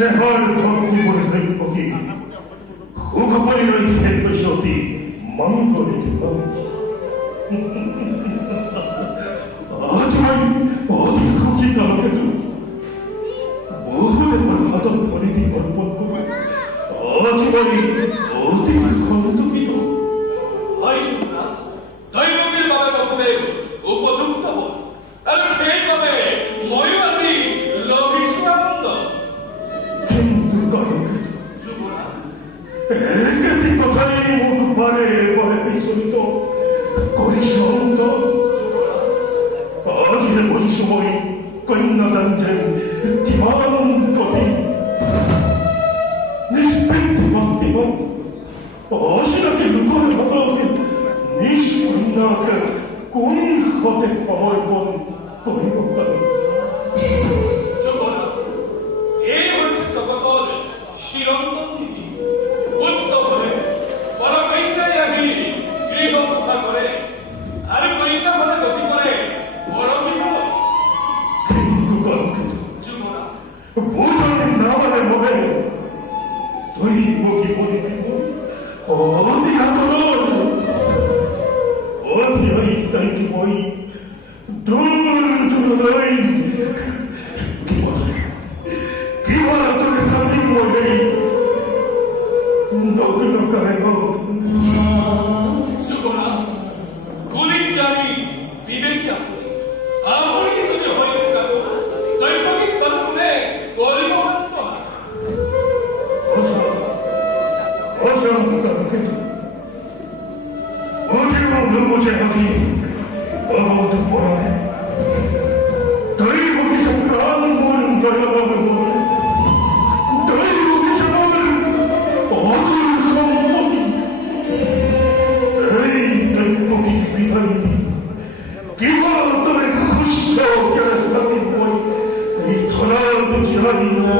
Sehar kamu berkai pagi, hukapani lagi head bersyoti, mangkau itu kamu. Ajai, bodi kuki kamu itu, bodoh berkata politik berpuluh. Ajai, bodi berkata itu. Hai Junas, kau mobil bawa kamu deh, upo jumpa kamu. Lalu kau kamu, mau lagi, lebih siapa? Junas, ketika kalimu pare itu, kau isonto. Ajai bodi semua, kena danjen, timan koti, nispet timan. Asyik lupa kau niscaya kun hote pamoi pun kau bukan. Junas, ini masih coba kau siram nanti. Untuk kau, para pemain yang ini, ini kau tak kau. Ada pemain mana kau tidak kau, orang itu. Bukan. Junas, Bukan nama mobil. Tuh bagi politik. Oh, dia turun. Oh, dia itu boy. Turun lagi. Gimana tuh kami boy? Nak kau. Junas, kulit jadi bibirnya. Apa ini sudah boleh kamu? Saya pergi baru deh, kau mau apa? Asal bukan. Oke, mau lagi. Mau tu boleh. Tapi bagi sekarang pun kalau tapi bagi sekarang, oke kamu. Tapi bagi kita ini, kita terus khusyuk kerana kami boy. Itulah berjaya.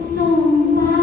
Sombra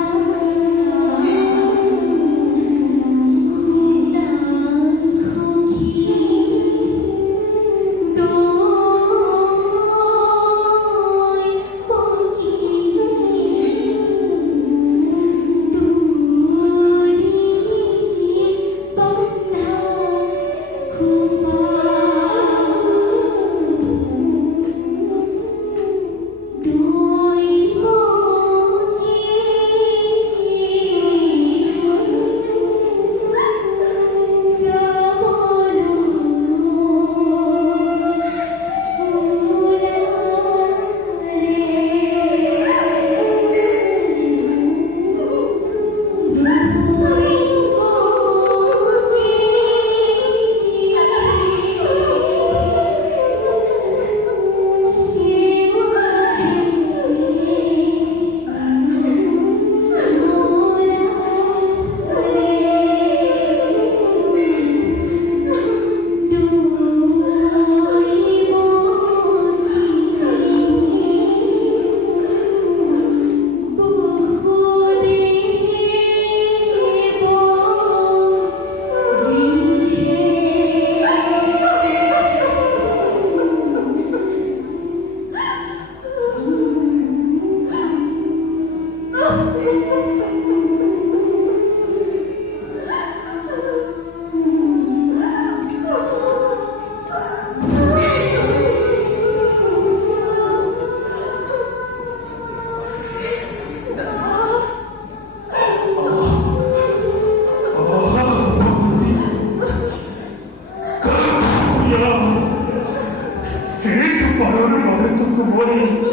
머리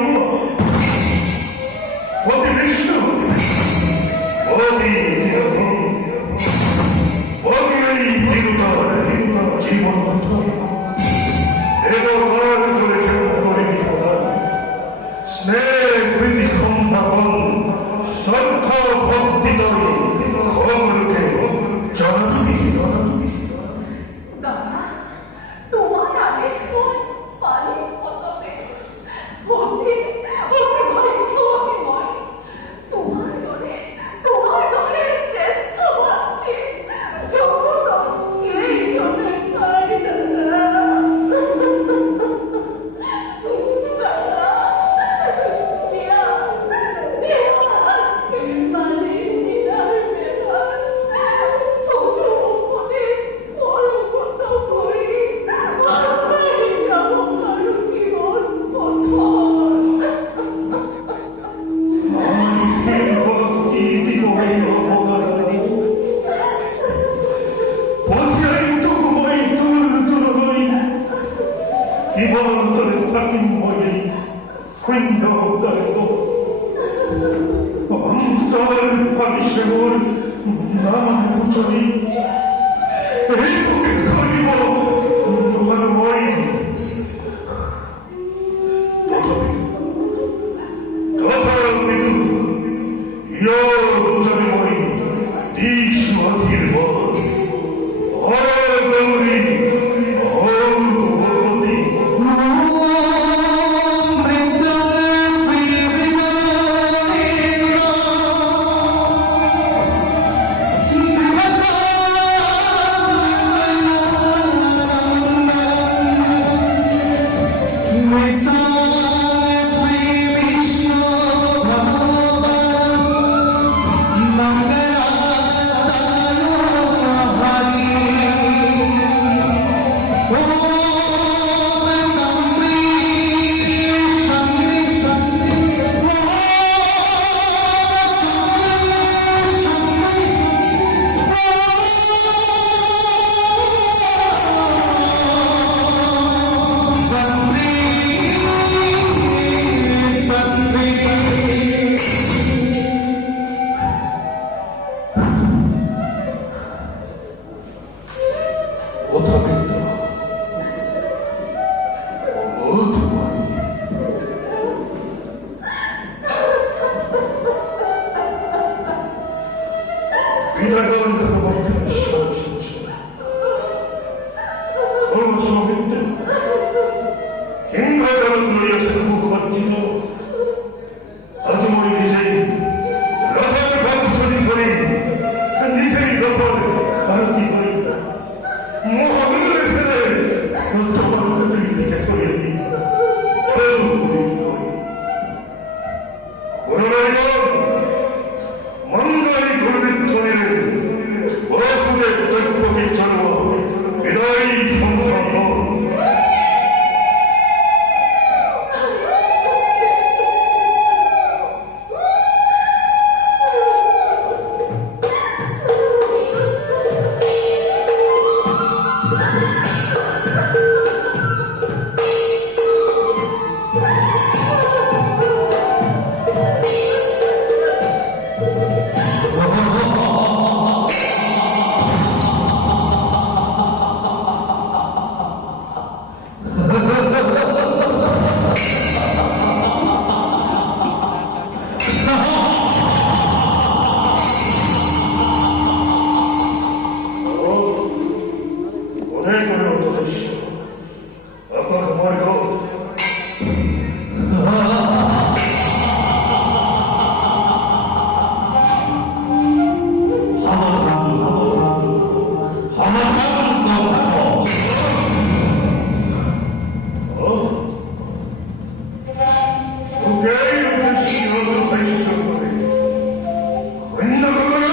너무 많이 위대한 그만큼 시원시원시원 소민들 행가다는 너희의 행복한지도 아주 머리 이제 라타를 반붙여진 거리 그 니생이 덮어내 가르치거리 모든 내 편에 도마로 그들이 개소리하니 그래도 우리 거리 그러나 이건 만가의 골든 토니는 어부대 떡볶이 전과 미나이 평화로 오늘도 어떠시오? 아까 그 말이고 그게 이렇게 신경을 하시셨거니 웬나그거야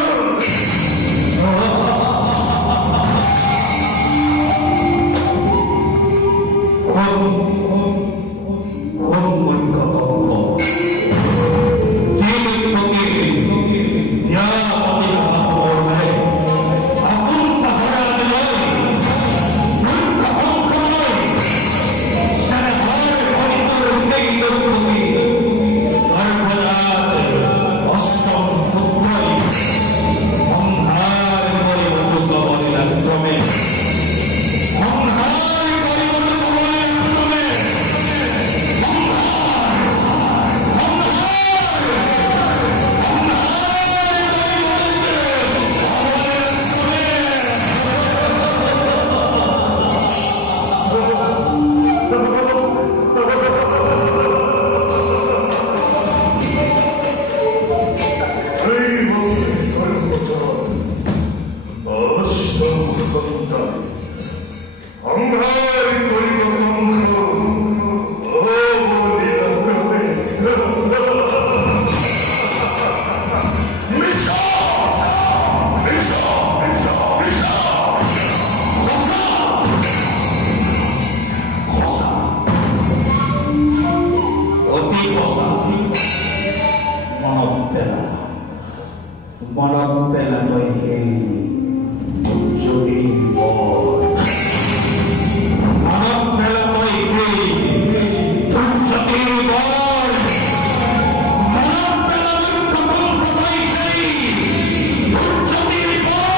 Malapela may Judy Ward. Malapela may Judy Ward. Malapela may kapag may Judy Ward.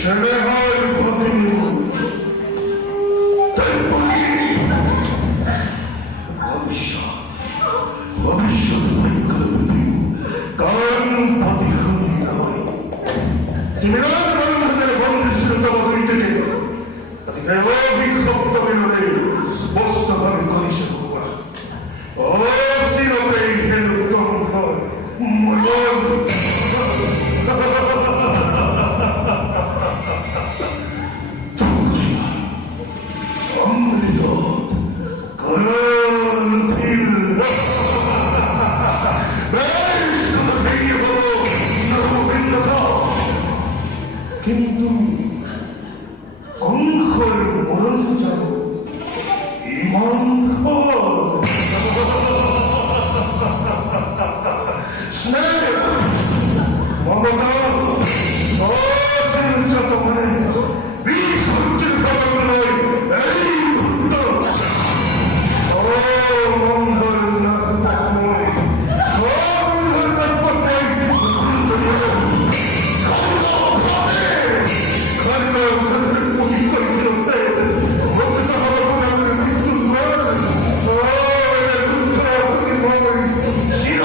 신뢰할 버티고 대박이 어비셔도 그 간 버티고 나와요. 김이라는 것들의 범죄를 떠나고 있더니 어떻게 컵떡이를 스포츠하는 컨디션과 시럽의 헬로똥과 물론 아무래도 그런 필 매일수도 배기고 너무 힘들어 김동 엉클 모르는 자로 이만커 스네일 뭐보다 서지는 자 동안에 미국질 바람을 에이 붙어 엉클 나쁘고 엉클 나쁘고 간다 우리 거리로 세 어떻게 하고 나는 싫어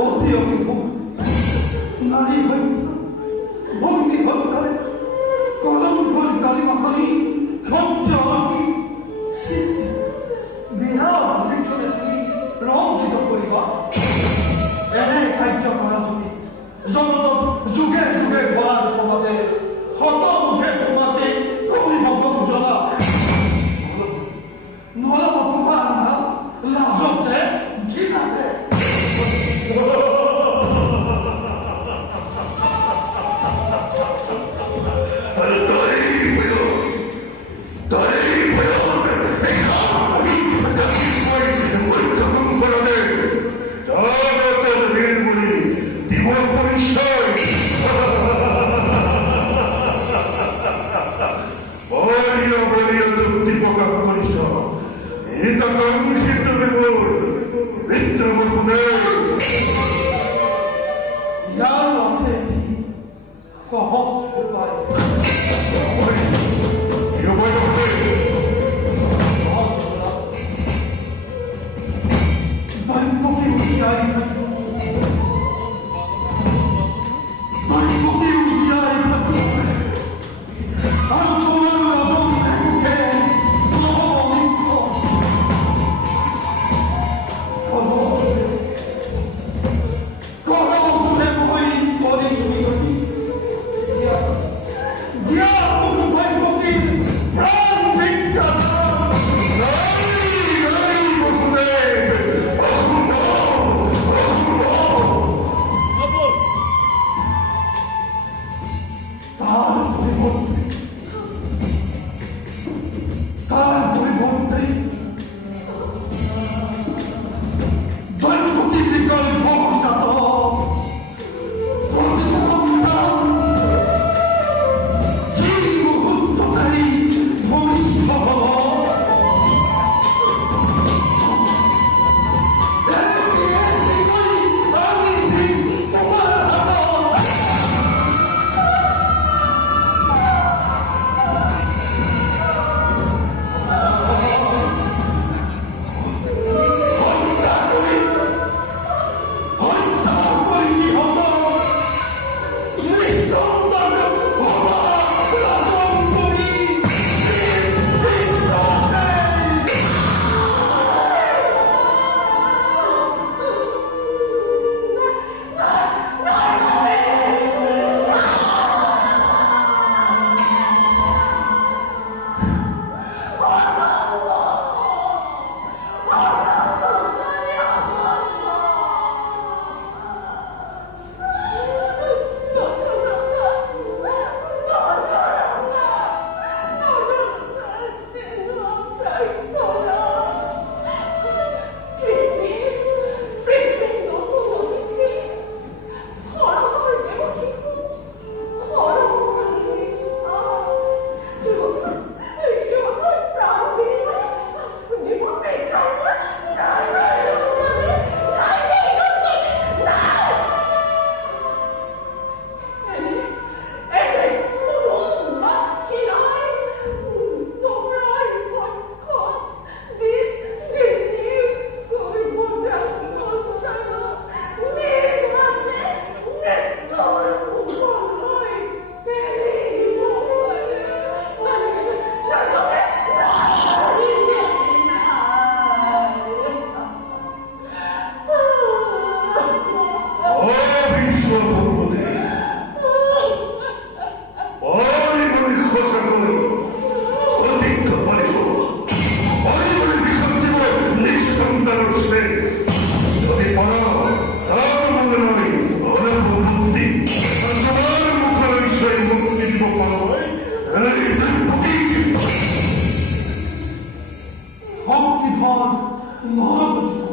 অতি অভিভূত নারী হত্যা ভগ্নি হত্যারে কলঙ্কর কালিমাখানি লজ্জা অনাকি বিহার পিছনে তুমি রঞ্জিত করিবা এনে কার্য করা যদি জগত যুগে যুগে বলার সমাজে শত মুখে তোমাকে কবি ভগত জ্বলা নরম তোমার নাম লাজতে ঘৃণাতে ইয়াৰ আছে সহজ উপায় বাক্যকে উঠিয়াই আৰু তোমাৰ ৰজন মুখে ভক্তিধৰ নৰপতি